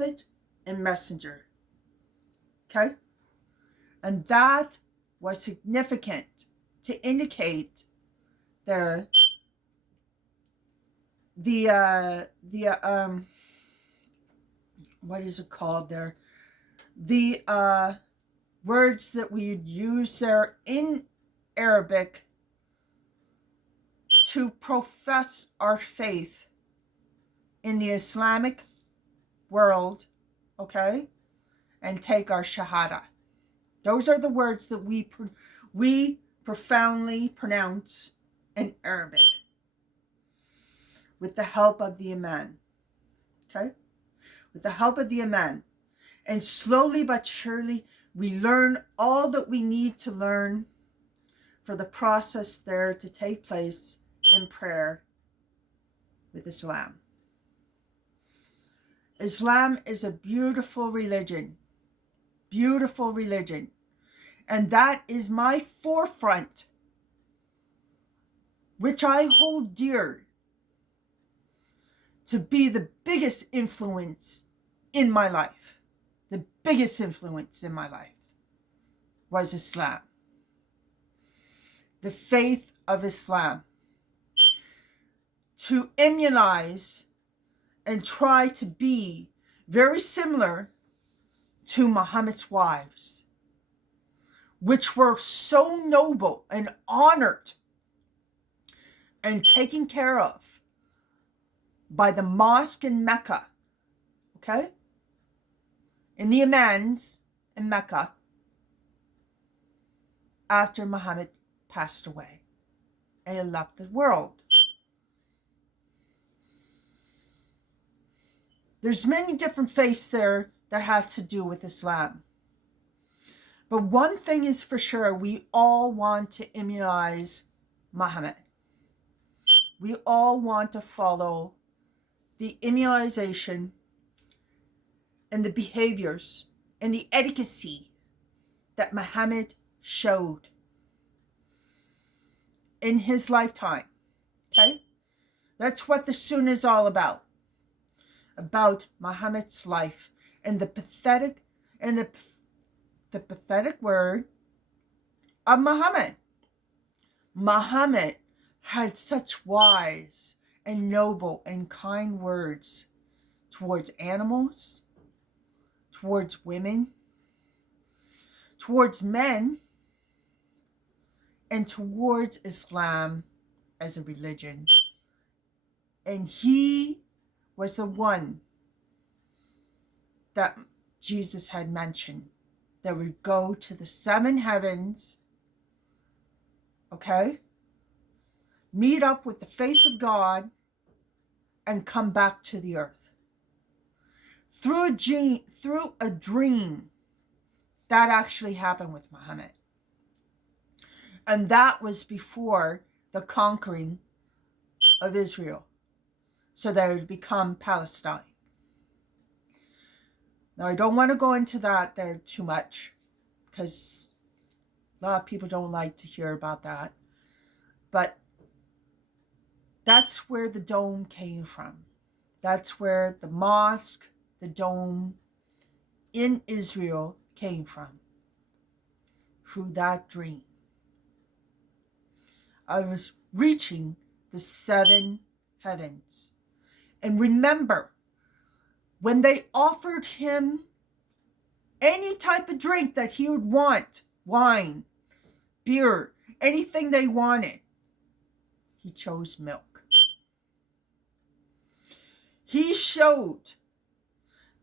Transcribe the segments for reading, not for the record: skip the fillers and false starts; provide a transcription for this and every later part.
prophet and messenger. Okay? And that was significant to indicate the what is it called there? The words that we would use there in Arabic to profess our faith in the Islamic world, okay? And take our shahada. Those are the words that we profoundly pronounce in Arabic with the help of the Imam. Okay? With the help of the Imam. And slowly but surely, we learn all that we need to learn for the process there to take place in prayer with Islam. Islam is a beautiful religion. Beautiful religion. And that is my forefront, which I hold dear to be the biggest influence in my life. The biggest influence in my life was Islam. The faith of Islam. To immunize and try to be very similar to Muhammad's wives, which were so noble and honored and taken care of by the mosque in Mecca, okay? In the imams in Mecca after Muhammad passed away and he left the world. There's many different faiths there that has to do with Islam. But one thing is for sure, we all want to immunize Muhammad. We all want to follow the immunization and the behaviors and the etiquette that Muhammad showed in his lifetime. Okay? That's what the Sunnah is all about. About Muhammad's life and the pathetic word of Muhammad. Muhammad had such wise and noble and kind words towards animals, towards women, towards men, and towards Islam as a religion. And he was the one that Jesus had mentioned that would go to the 7 heavens, okay, meet up with the face of God, and come back to the earth. Through a dream, that actually happened with Muhammad. And that was before the conquering of Israel, so that it would become Palestine. Now, I don't want to go into that there too much, because a lot of people don't like to hear about that. But that's where the dome came from. That's where the mosque, the dome in Israel came from. Through that dream. I was reaching the 7 heavens. And remember, when they offered him any type of drink that he would want, wine, beer, anything they wanted, he chose milk. He showed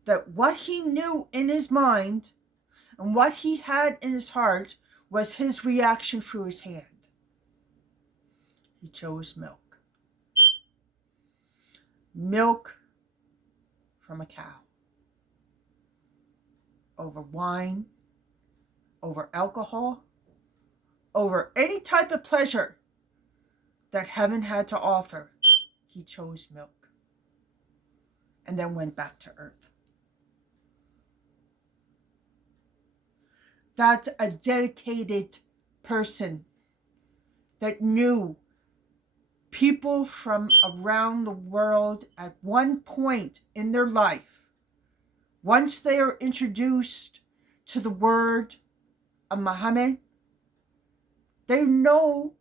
that what he knew in his mind and what he had in his heart was his reaction through his hand. He chose milk. Milk from a cow. Over wine, over alcohol, over any type of pleasure that heaven had to offer, he chose milk. And then went back to earth. That's a dedicated person that knew people from around the world at one point in their life once they are introduced to the word of Muhammad, they know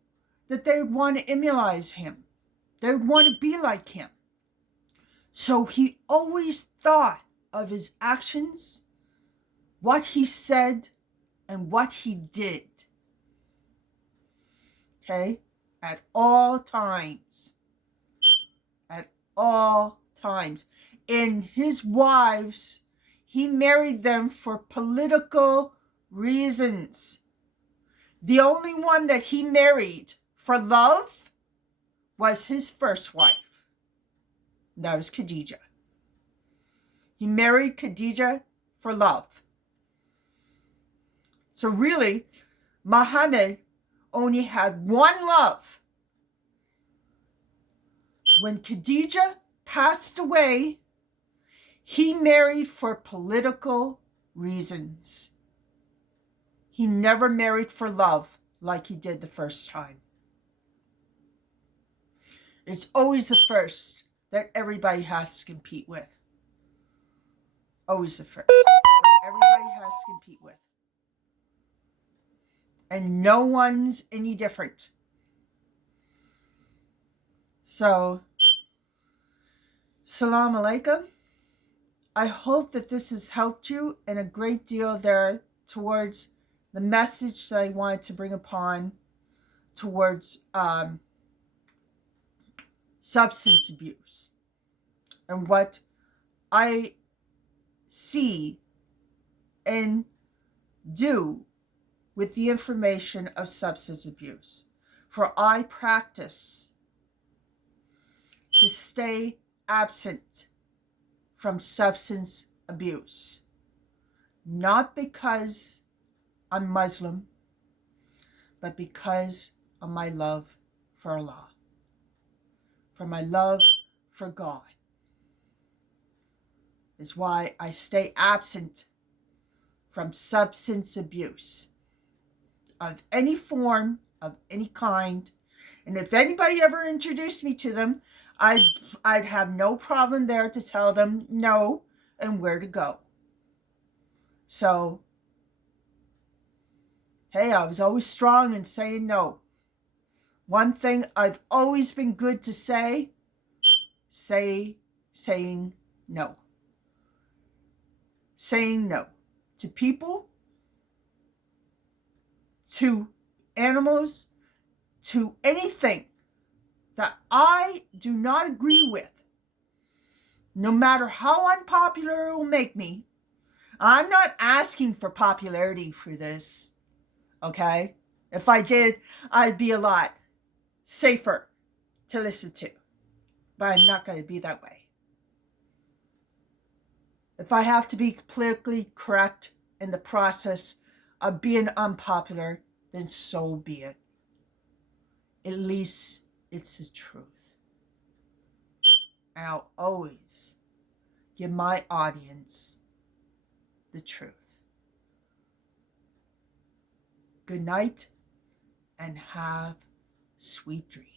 that they would want to emulate him. They would want to be like him. So he always thought of his actions, what he said, and what he did. Okay? At all times. At all times. And his wives, he married them for political reasons. The only one that he married for love was his first wife. That was Khadijah. He married Khadijah for love. So really, Muhammad only had one love. When Khadijah passed away, he married for political reasons. He never married for love like he did the first time. It's always the first that everybody has to compete with. Always the first that everybody has to compete with. And no one's any different. So, Salam Alaikum. I hope that this has helped you in a great deal there towards the message that I wanted to bring upon towards substance abuse and what I see and do with the information of substance abuse. For I practice to stay absent from substance abuse, not because I'm Muslim, but because of my love for Allah, for my love for God, is why I stay absent from substance abuse of any form, of any kind. And if anybody ever introduced me to them, I'd have no problem there to tell them no and where to go. So, hey, I was always strong in saying no. One thing I've always been good to saying no. Saying no to people, to animals, to anything that I do not agree with, no matter how unpopular it will make me. I'm not asking for popularity for this, okay? If I did, I'd be a lot safer to listen to, but I'm not going to be that way. If I have to be politically correct in the process of being unpopular, then so be it. At least it's the truth. And I'll always give my audience the truth. Good night and have sweet dreams.